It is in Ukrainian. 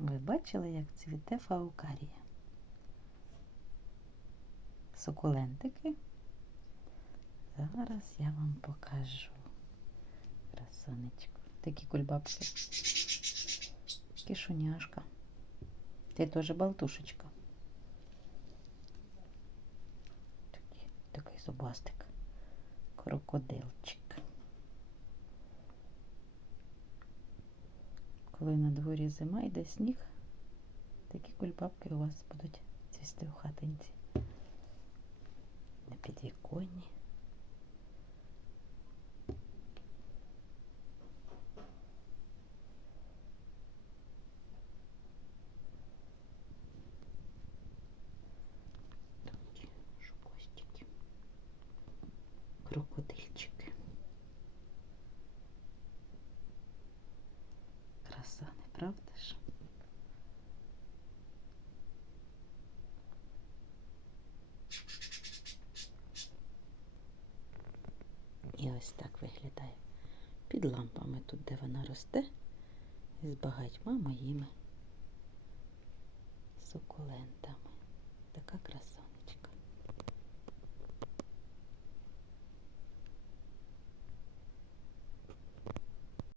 ви бачили, як цвіте фаукарія? Сукулентики. Зараз я вам покажу. Красонечко. Такі кульбабки. Кишуняшка. Ти теж болтушечка. Такий, такий зубастик. Крокодилчик. Коли на дворі зима йде сніг, такі кульбабки у вас будуть цвісти в хатинці. На підвіконні. Такі Краса, не правда ж? І ось так виглядає під лампами тут, де вона росте, з багатьма моїми сукулентами. Така краса.